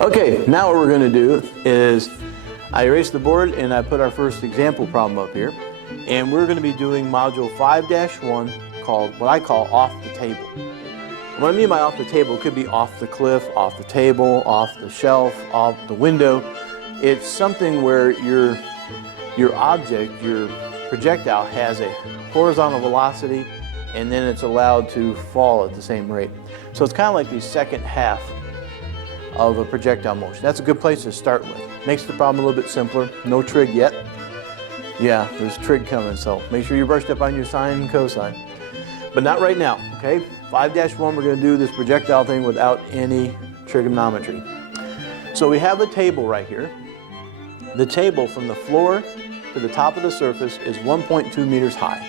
Okay, now what we're going to do is I erased the board and I put our first example problem up here. And we're going to be doing module 5-1 called what I call off the table. And what I mean by off the table could be off the cliff, off the table, off the shelf, off the window. It's something where your object, your projectile, has a horizontal velocity and then it's allowed to fall at the same rate. So it's kind of like the second half of a projectile motion. That's a good place to start with. Makes the problem a little bit simpler. No trig yet. Yeah, there's trig coming, so make sure you're brushed up on your sine and cosine. But not right now, okay? 5-1, we're going to do this projectile thing without any trigonometry. So we have a table right here. The table from the floor to the top of the surface is 1.2 meters high,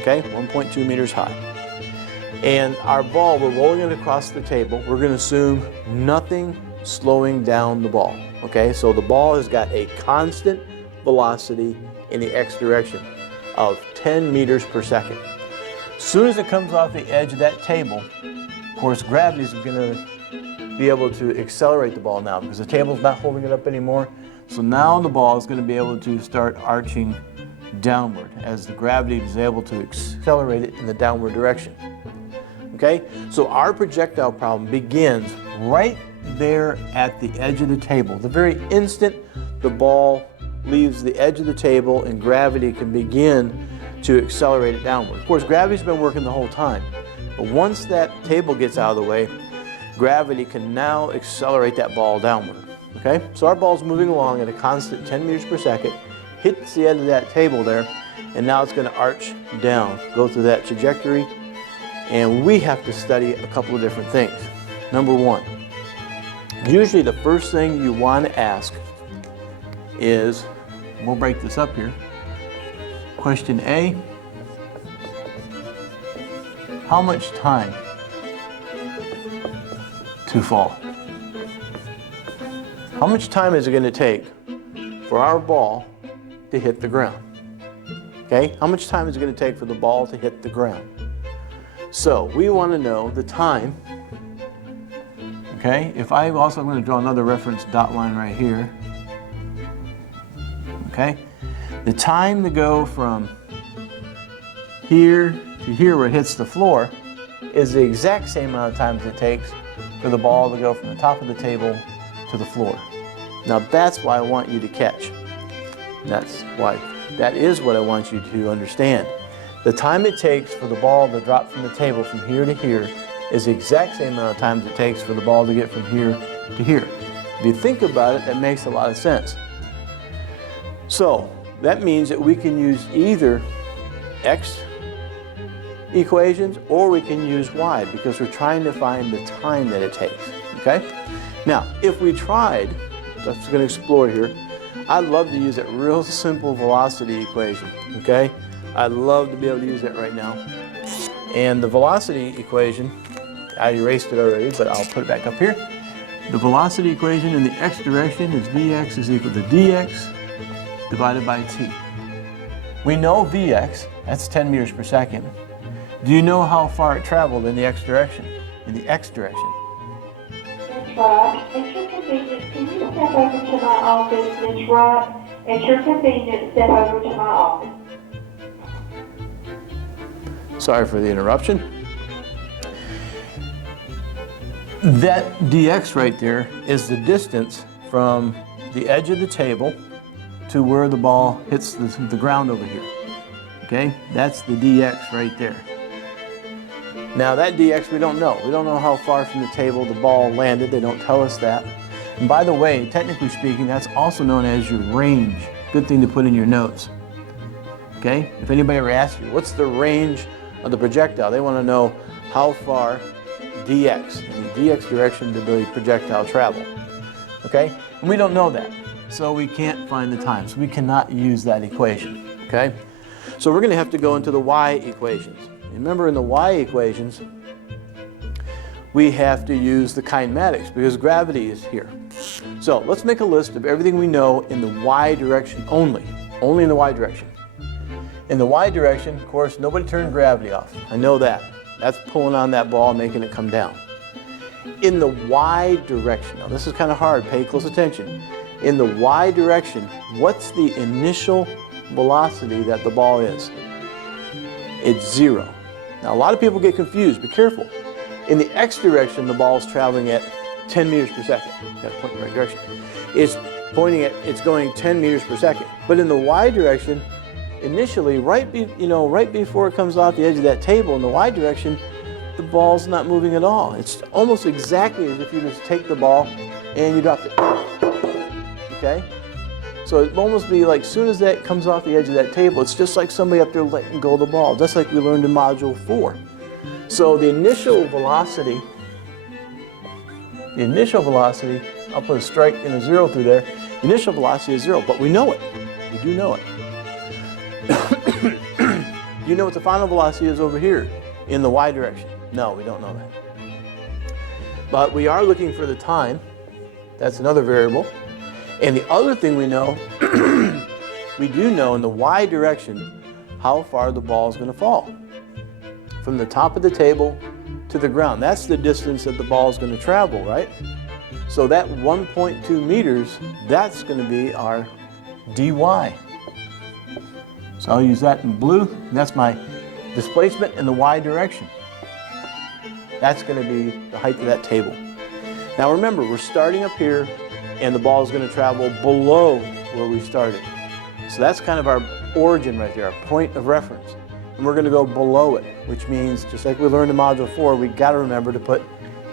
okay? 1.2 meters high. And our ball, we're rolling it across the table. We're going to assume nothing slowing down the ball, okay? So the ball has got a constant velocity in the x direction of 10 meters per second. As soon as it comes off the edge of that table, of course, gravity is going to be able to accelerate the ball now because the table's not holding it up anymore. So now the ball is going to be able to start arching downward as the gravity is able to accelerate it in the downward direction. Okay, so our projectile problem begins right there at the edge of the table. The very instant the ball leaves the edge of the table and gravity can begin to accelerate it downward. Of course, gravity's been working the whole time, but once that table gets out of the way, gravity can now accelerate that ball downward. Okay, so our ball's moving along at a constant 10 meters per second, hits the end of that table there, and now it's going to arch down, go through that trajectory. And we have to study a couple of different things. Number one, usually the first thing you want to ask is, we'll break this up here. Question A, how much time to fall? How much time is it going to take for our ball to hit the ground? Okay, how much time is it going to take for the ball to hit the ground? So we want to know the time, okay? If I'm also going to draw another reference dot line right here, okay? The time to go from here to here where it hits the floor is the exact same amount of time as it takes for the ball to go from the top of the table to the floor. Now that's why I want you to catch. That is what I want you to understand. The time it takes for the ball to drop from the table from here to here is the exact same amount of time it takes for the ball to get from here to here. If you think about it, that makes a lot of sense. So that means that we can use either x equations or we can use y because we're trying to find the time that it takes, okay? Now, if we tried, I'm just going to explore here, I'd love to use that real simple velocity equation, okay? I'd love to be able to use that right now. And the velocity equation, I erased it already, but I'll put it back up here. The velocity equation in the x direction is vx is equal to dx divided by t. We know vx, that's 10 meters per second. Do you know how far it traveled in the x direction? In the x direction? Miss Wright, at your convenience, can you step over to my office, Miss Wright? At your convenience, step over to my office. Sorry for the interruption. That dx right there is the distance from the edge of the table to where the ball hits the ground over here. Okay, that's the dx right there. Now that dx we don't know. We don't know how far from the table the ball landed. They don't tell us that. And by the way, technically speaking, that's also known as your range. Good thing to put in your notes. Okay, if anybody ever asks you, what's the range of the projectile, they want to know how far dx, in the dx direction did the projectile travel. Okay, and we don't know that, so we can't find the time, so we cannot use that equation. Okay, so we're going to have to go into the y equations. Remember, in the y equations we have to use the kinematics because gravity is here. So let's make a list of everything we know in the y direction only in the y direction. In the y direction, of course, nobody turned gravity off. I know that. That's pulling on that ball, making it come down. In the y direction, now this is kind of hard, pay close attention. In the y direction, what's the initial velocity that the ball is? It's 0. Now a lot of people get confused, be careful. In the x direction, the ball is traveling at 10 meters per second. You gotta point in the right direction. It's going 10 meters per second. But in the y direction, initially, right before it comes off the edge of that table, in the y direction, the ball's not moving at all. It's almost exactly as if you just take the ball and you dropped it. Okay? So it'd almost be like, as soon as that comes off the edge of that table, it's just like somebody up there letting go of the ball, just like we learned in Module 4. So the initial velocity, I'll put a strike and a 0 through there. The initial velocity is 0, but we know it. We do know it. You know what the final velocity is over here in the y direction? No, we don't know that. But we are looking for the time. That's another variable. And the other thing we know, we do know in the y direction how far the ball is going to fall. From the top of the table to the ground. That's the distance that the ball is going to travel, right? So that 1.2 meters, that's going to be our dy. So I'll use that in blue. That's my displacement in the y direction. That's going to be the height of that table. Now remember, we're starting up here and the ball is going to travel below where we started. So that's kind of our origin right there, our point of reference. And we're going to go below it, which means, just like we learned in Module 4, we got to remember to put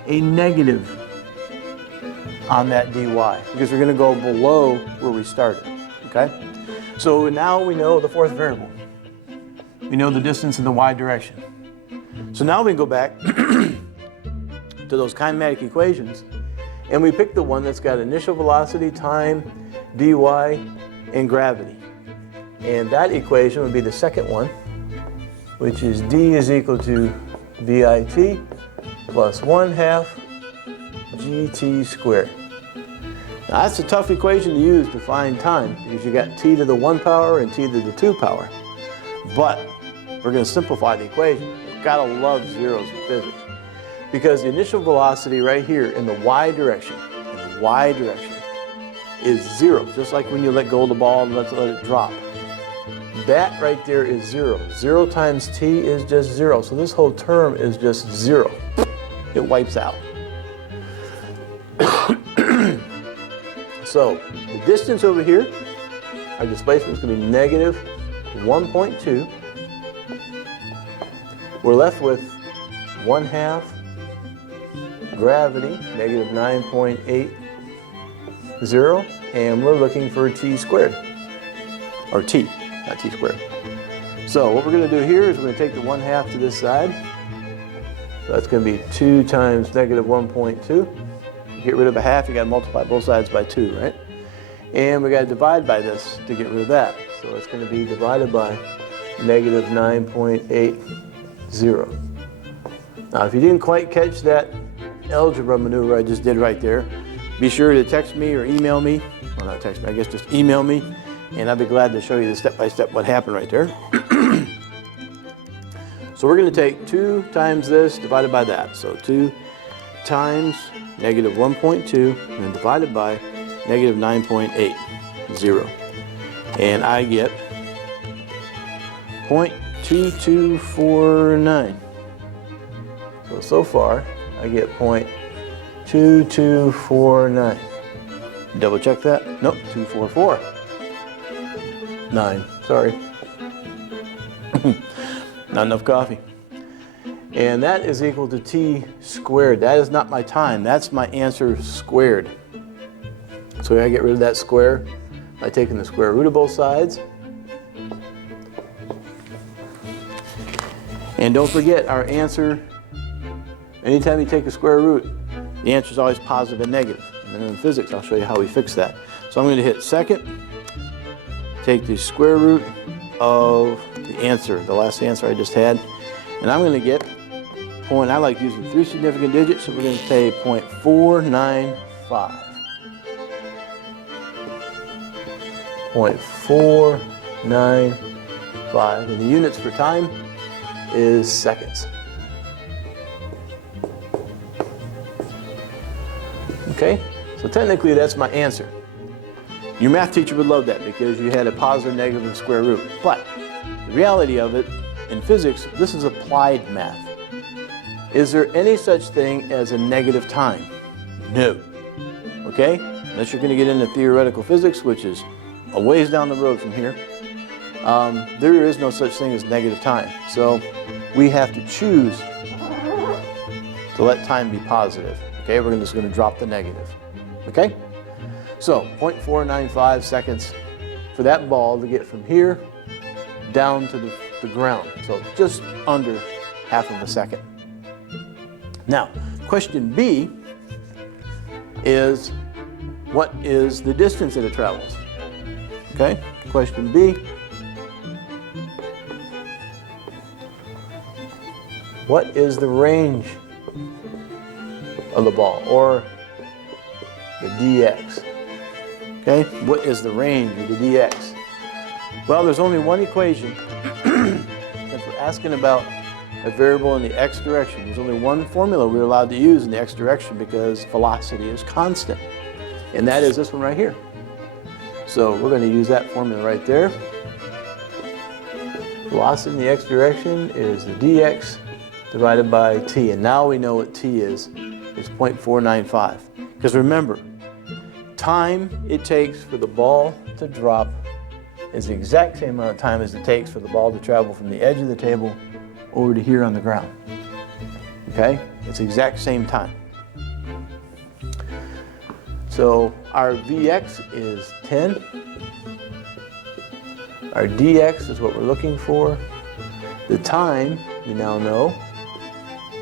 a negative on that dy, because we're going to go below where we started, okay? So now we know the fourth variable. We know the distance in the y direction. So now we can go back to those kinematic equations, and we pick the one that's got initial velocity, time, dy, and gravity. And that equation would be the second one, which is d is equal to vit plus 1/2 gt squared. Now that's a tough equation to use to find time, because you got t to the 1 power and t to the 2 power. But we're going to simplify the equation. You've got to love zeros in physics. Because the initial velocity right here in the y direction, is 0. Just like when you let go of the ball and let it drop. That right there is 0. 0 times t is just 0. So this whole term is just 0. It wipes out. So the distance over here, our displacement is going to be negative 1.2. We're left with 1/2 gravity, negative 9.80, and we're looking for t squared, or t, not t squared. So what we're going to do here is we're going to take the 1/2 to this side. So that's going to be 2 times negative 1.2. Get rid of a half, you got to multiply both sides by 2, right? And we got to divide by this to get rid of that. So it's going to be divided by negative 9.80. Now, if you didn't quite catch that algebra maneuver I just did right there, be sure to text me or email me. Well, not text me, I guess just email me, and I'd be glad to show you the step-by-step what happened right there. So we're going to take 2 times this divided by that. So 2 times negative 1.2 and then divided by negative 9.80. And I get 0.2249. So far, I get 0.2249. Double check that. Nope, 244.9. Sorry. Not enough coffee. And that is equal to t squared. That is not my time. That's my answer squared. So I get rid of that square by taking the square root of both sides. And don't forget, our answer, anytime you take a square root, the answer is always positive and negative. And in physics, I'll show you how we fix that. So I'm going to hit second, take the square root of the answer, the last answer I just had, and I'm going to get point. I like using 3 significant digits, so we're going to say 0.495. 0.495, and the units for time is seconds. Okay, so technically that's my answer. Your math teacher would love that because you had a positive, negative, and square root. But the reality of it, in physics, this is applied math. Is there any such thing as a negative time? No. Okay? Unless you're going to get into theoretical physics, which is a ways down the road from here, there is no such thing as negative time. So we have to choose to let time be positive. Okay? We're just going to drop the negative. Okay? So 0.495 seconds for that ball to get from here down to the ground. So just under half of a second. Now, question B is, what is the distance that it travels? Okay, question B. What is the range of the ball, or the dx? Okay, what is the range of the dx? Well, there's only one equation. If we're asking about a variable in the x direction, there's only one formula we're allowed to use in the x direction because velocity is constant. And that is this one right here. So we're going to use that formula right there. Velocity in the x direction is the dx divided by t. And now we know what t is. It's 0.495. Because remember, time it takes for the ball to drop is the exact same amount of time as it takes for the ball to travel from the edge of the table over to here on the ground. Okay? It's the exact same time. So our Vx is 10. Our dx is what we're looking for. The time, we now know,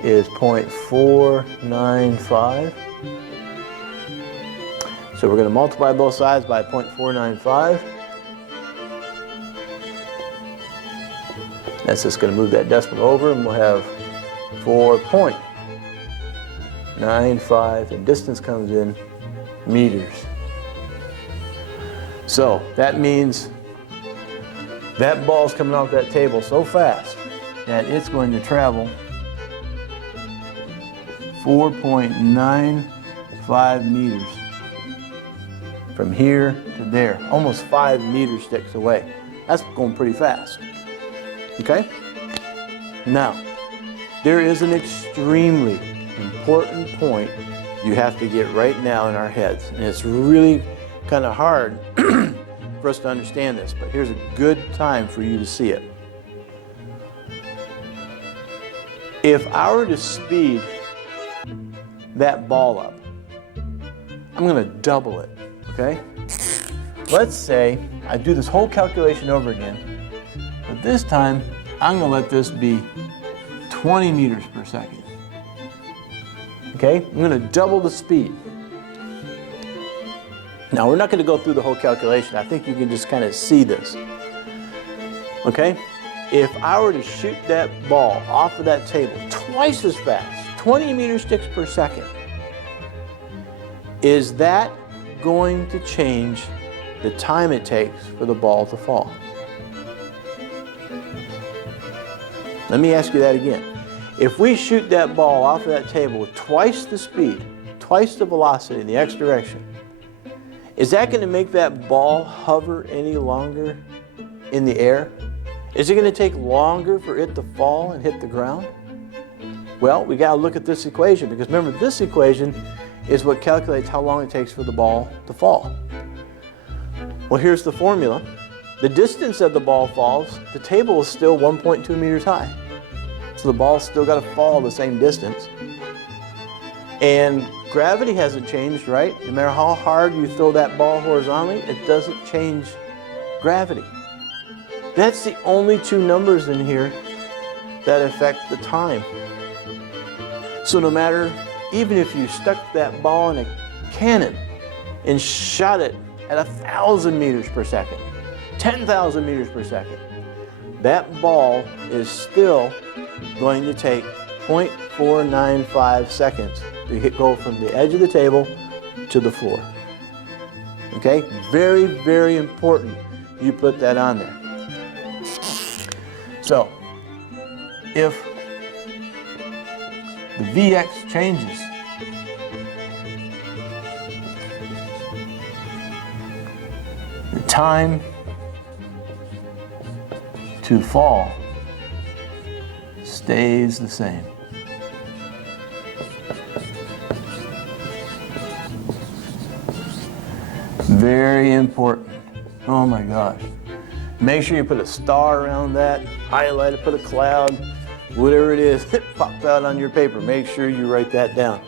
is 0.495. So we're going to multiply both sides by 0.495. That's just going to move that decimal over, and we'll have 4.95, and distance comes in meters. So that means that ball's coming off that table so fast that it's going to travel 4.95 meters from here to there, almost 5 meter sticks away. That's going pretty fast. Okay? Now, there is an extremely important point you have to get right now in our heads. And it's really kind of hard for us to understand this, but here's a good time for you to see it. If I were to speed that ball up, I'm going to double it, okay? Let's say I do this whole calculation over again, but this time I'm going to let this be 20 meters per second. Okay, I'm going to double the speed. Now, we're not going to go through the whole calculation. I think you can just kind of see this. Okay, if I were to shoot that ball off of that table twice as fast, 20 meter sticks per second, is that going to change the time it takes for the ball to fall? Let me ask you that again. If we shoot that ball off of that table with twice the speed, twice the velocity in the x direction, is that going to make that ball hover any longer in the air? Is it going to take longer for it to fall and hit the ground? Well, we got to look at this equation, because remember, this equation is what calculates how long it takes for the ball to fall. Well, here's the formula. The distance that the ball falls, the table is still 1.2 meters high. So the ball's still got to fall the same distance. And gravity hasn't changed, right? No matter how hard you throw that ball horizontally, it doesn't change gravity. That's the only two numbers in here that affect the time. So no matter, even if you stuck that ball in a cannon and shot it at 1,000 meters per second, 10,000 meters per second, that ball is still going to take 0.495 seconds to go from the edge of the table to the floor. Okay? Very, very important you put that on there. So, if the Vx changes, time to fall stays the same. Very important. Oh my gosh. Make sure you put a star around that, highlight it, put a cloud, whatever it is that pops out on your paper. Make sure you write that down.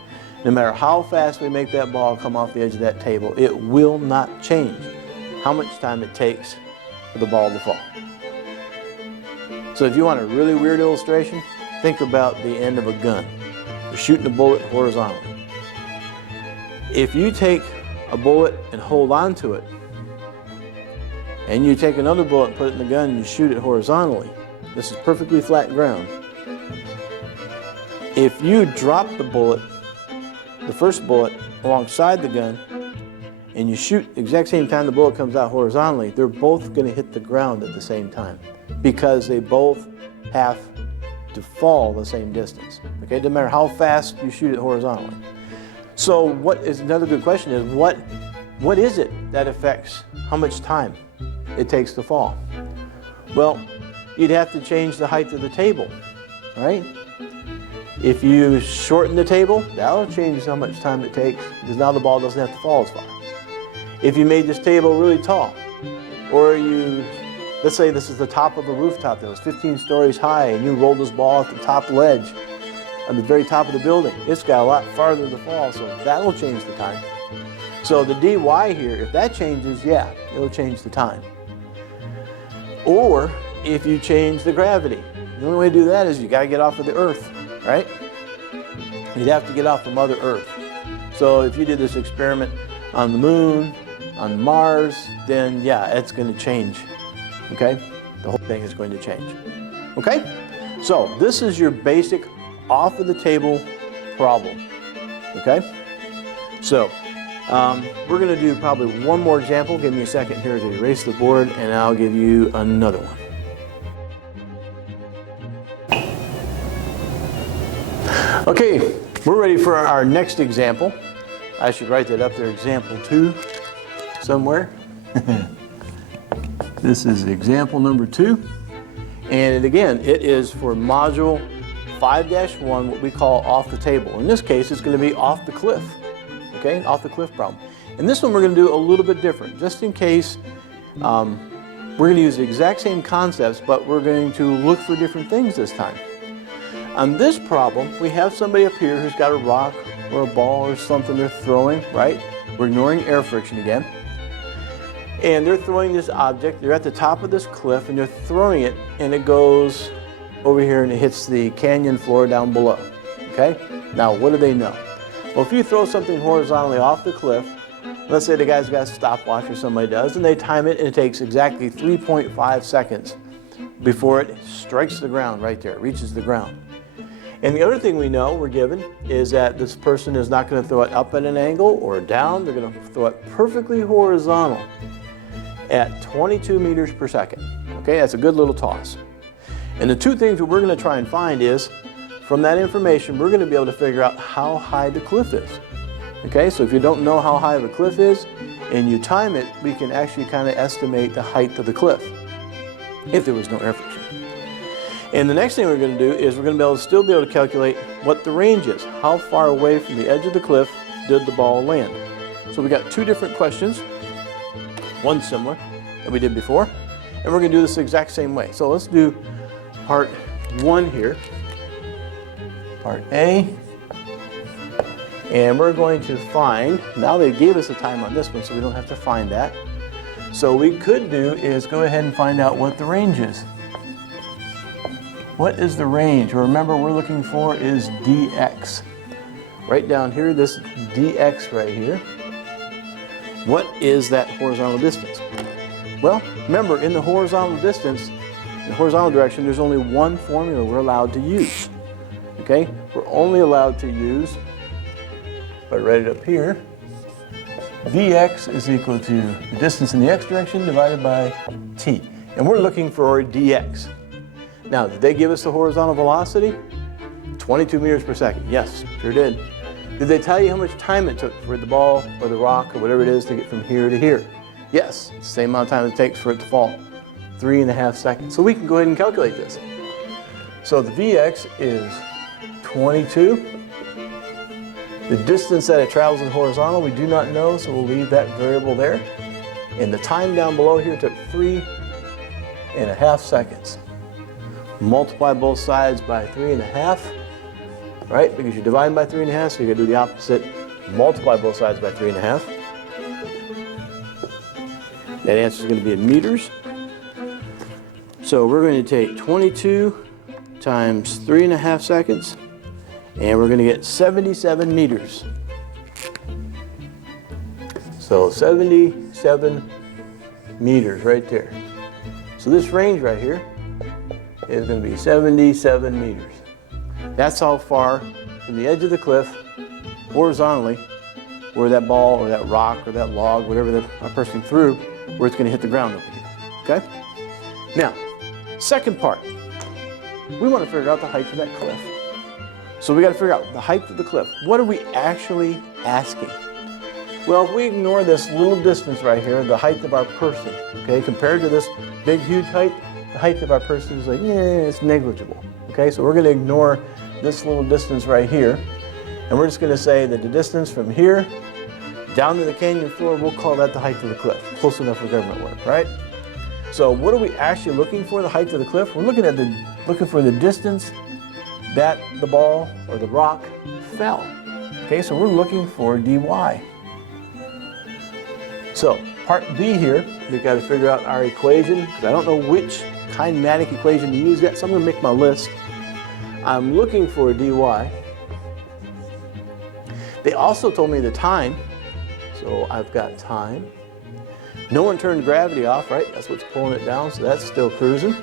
No matter how fast we make that ball come off the edge of that table, it will not change how much time it takes for the ball to fall. So if you want a really weird illustration, think about the end of a gun. You're shooting a bullet horizontally. If you take a bullet and hold on to it, and you take another bullet and put it in the gun and you shoot it horizontally, this is perfectly flat ground. If you drop the bullet, the first bullet, alongside the gun, and you shoot the exact same time the bullet comes out horizontally, they're both going to hit the ground at the same time because they both have to fall the same distance. Okay, no matter how fast you shoot it horizontally. So what is another good question is what is it that affects how much time it takes to fall? Well, you'd have to change the height of the table, right? If you shorten the table, that'll change how much time it takes because now the ball doesn't have to fall as far. If you made this table really tall, or let's say this is the top of a rooftop that was 15 stories high and you rolled this ball at the top ledge, at the very top of the building, it's got a lot farther to fall, so that'll change the time. So the dy here, if that changes, yeah, it'll change the time. Or if you change the gravity. The only way to do that is you got to get off of the Earth, right? You'd have to get off of Mother Earth. So if you did this experiment on the moon, on Mars, then yeah, it's going to change, okay? The whole thing is going to change, okay? So this is your basic off of the table problem, okay? So we're going to do probably one more example. Give me a second here to erase the board and I'll give you another one. Okay, we're ready for our next example. I should write that up there, example 2, somewhere. This is example number 2. And again, it is for module 5-1, what we call off the table. In this case, it's going to be off the cliff. Okay, off the cliff problem. And this one we're going to do a little bit different, just in case. We're going to use the exact same concepts, but we're going to look for different things this time. On this problem, we have somebody up here who's got a rock or a ball or something they're throwing, right? We're ignoring air friction again. And they're throwing this object. They're at the top of this cliff and they're throwing it and it goes over here and it hits the canyon floor down below. Okay? Now, what do they know? Well, if you throw something horizontally off the cliff, let's say the guy's got a stopwatch or somebody does, and they time it and it takes exactly 3.5 seconds before it strikes the ground right there, reaches the ground. And the other thing we know, we're given, is that this person is not going to throw it up at an angle or down. They're going to throw it perfectly horizontal at 22 meters per second. Okay, that's a good little toss. And the two things that we're going to try and find is, from that information, we're going to be able to figure out how high the cliff is. Okay, so if you don't know how high the cliff is and you time it, we can actually kind of estimate the height of the cliff if there was no air friction. And the next thing we're going to do is we're going to still be able to calculate what the range is. How far away from the edge of the cliff did the ball land? So we got two different questions, one similar that we did before, and we're going to do this the exact same way. So let's do part 1 here, part A, and we're going to find, now they gave us a time on this one so we don't have to find that. So what we could do is go ahead and find out what the range is. What is the range? Remember, we're looking for is dx. Right down here, this dx right here. What is that horizontal distance? Well, remember, in the horizontal distance, in the horizontal direction, there's only one formula we're allowed to use. Okay? We're only allowed to use, if I write it up here, dx is equal to the distance in the x direction divided by t. And we're looking for dx. Now, did they give us the horizontal velocity? 22 meters per second. Yes, sure did. Did they tell you how much time it took for the ball or the rock or whatever it is to get from here to here? Yes, it's the same amount of time it takes for it to fall. 3.5 seconds. So we can go ahead and calculate this. So the Vx is 22. The distance that it travels in horizontal, we do not know, so we'll leave that variable there. And the time down below here took 3.5 seconds. Multiply both sides by 3.5, right? Because you're dividing by 3.5, so you're gonna do the opposite. Multiply both sides by 3.5. That answer is gonna be in meters. So we're going to take 22 times 3.5 seconds, and we're going to get 77 meters. So 77 meters right there. So this range right here is going to be 77 meters. That's how far from the edge of the cliff, horizontally, where that ball or that rock or that log, whatever a person threw, where it's going to hit the ground over here. Okay? Now, second part, we want to figure out the height of that cliff. So we got to figure out the height of the cliff. What are we actually asking? Well, if we ignore this little distance right here, the height of our person, okay, compared to this big, huge height, the height of our person is like, it's negligible. Okay, so we're going to ignore this little distance right here, and we're just going to say that the distance from here down to the canyon floor, we'll call that the height of the cliff. Close enough for government work, right? So what are we actually looking for, the height of the cliff? We're looking for the distance that the ball or the rock fell. Okay, so we're looking for dy. So part B here, we've got to figure out our equation, because I don't know which kinematic equation to use yet, so I'm going to make my list. I'm looking for dy. They also told me the time, so I've got time. No one turned gravity off, right? That's what's pulling it down, so that's still cruising.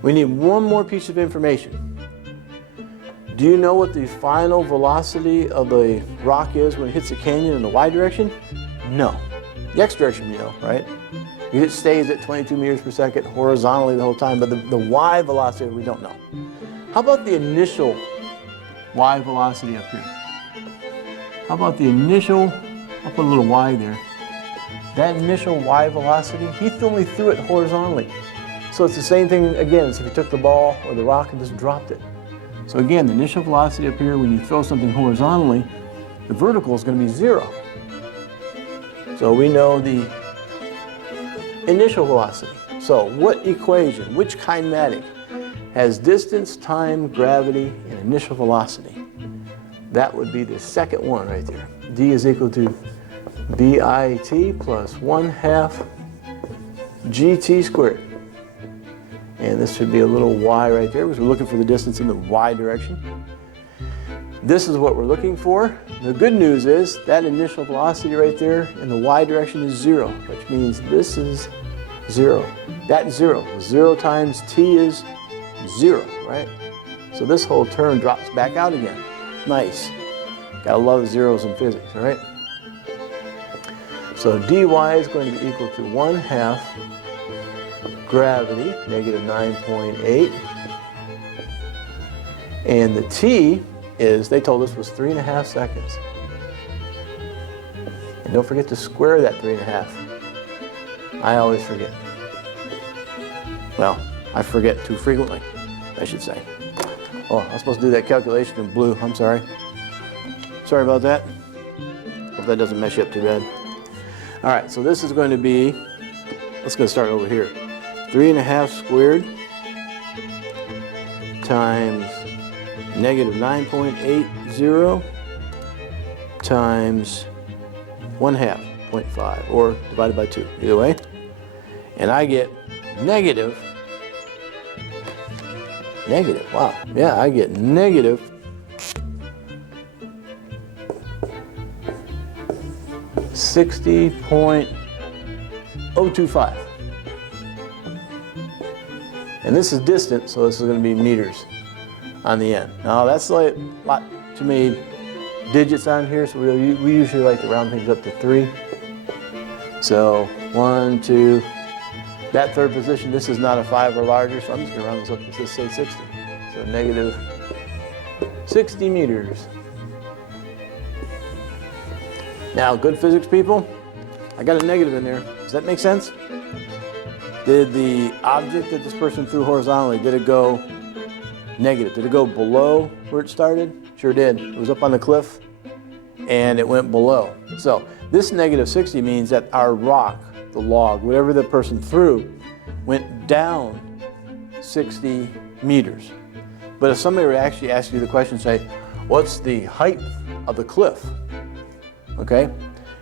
We need one more piece of information. Do you know what the final velocity of the rock is when it hits the canyon in the y direction? No. The x direction we know, right? It stays at 22 meters per second horizontally the whole time, but the y velocity we don't know. How about the initial y velocity up here? How about the initial, I'll put a little y there. That initial y velocity, he only threw it horizontally. So it's the same thing again as if you took the ball or the rock and just dropped it. So again, the initial velocity up here, when you throw something horizontally, the vertical is going to be 0. So we know the initial velocity. So what equation, which kinematic, has distance, time, gravity, and initial velocity? That would be the second one right there. D is equal to BIT plus 1/2 GT squared. And this should be a little y right there because we're looking for the distance in the y direction. This is what we're looking for. The good news is that initial velocity right there in the y direction is 0, which means this is 0. That's 0. 0 times t is 0, right? So this whole term drops back out again. Nice. Gotta love zeros in physics, all right? So dy is going to be equal to 1/2 gravity, negative 9.8. And the t is, they told us, was 3.5 seconds. And don't forget to square that 3.5. I always forget. Well, I forget too frequently, I should say. Oh, I was supposed to do that calculation in blue. I'm sorry. Sorry about that. Hope that doesn't mess you up too bad. All right, so this is going to be, let's go start over here. 3.5 squared times negative 9.80 times 1/2, 0.5, or divided by 2, either way. And I get negative, wow, yeah, I get negative 60.025. And this is distance, so this is going to be meters on the end. Now that's like a lot too many digits on here, so we usually like to round things up to 3. So 1, 2, that third position, this is not a 5 or larger, so I'm just going to round this up to say 60. So negative 60 meters. Now, good physics people, I got a negative in there, Does that make sense? Did the object that this person threw horizontally, did it go negative? Did it go below where it started? Sure did. It was up on the cliff and it went below. So this negative 60 means that our rock, the log, whatever the person threw, went down 60 meters. But if somebody were to actually ask you the question, say, what's the height of the cliff? Okay?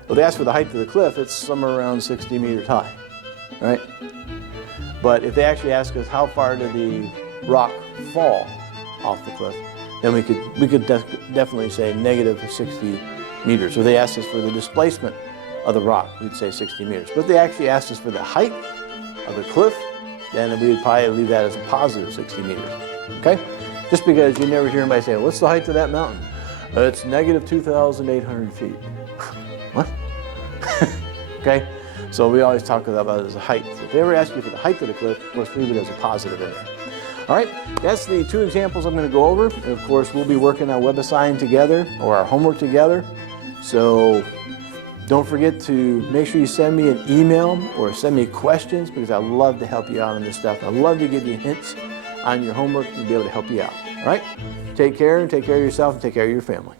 Well, they ask for the height of the cliff, it's somewhere around 60 meters high, right? But if they actually ask us how far did the rock fall off the cliff, then we could definitely say negative 60 meters. Or they asked us for the displacement of the rock, we'd say 60 meters. But if they actually asked us for the height of the cliff, then we would probably leave that as a positive 60 meters, okay? Just because you never hear anybody say, what's the height of that mountain? It's negative 2,800 feet. What? Okay? So we always talk about it as a height. So if they ever ask you for the height of the cliff, of course, leave it as a positive in there. All right, that's the two examples I'm going to go over. And of course, we'll be working on WebAssign together or our homework together. So don't forget to make sure you send me an email or send me questions because I'd love to help you out on this stuff. I'd love to give you hints on your homework and be able to help you out. All right? Take care and take care of yourself and take care of your family.